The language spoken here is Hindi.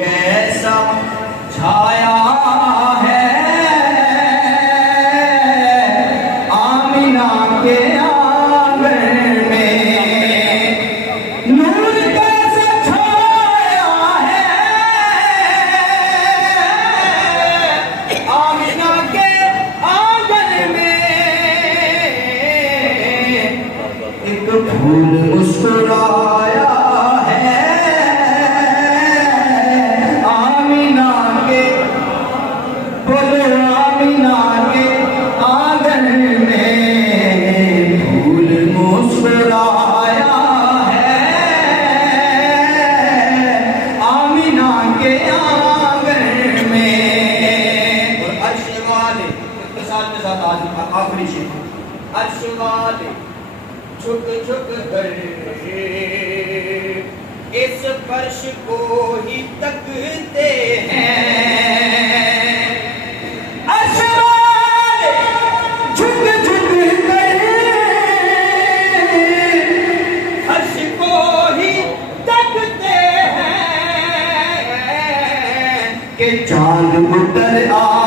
कैसा छाया है आमिना के आंगन में, नूर कैसा छाया है आमिना के आंगन में। एक फूल मुस्कुराया आखिरी शेर। अर्श वाले झुक झुक कर इस फर्श को ही तकते हैं। अर्श वाले झुक झुक कर फर्श को ही तकते हैं कि चांद उतर आ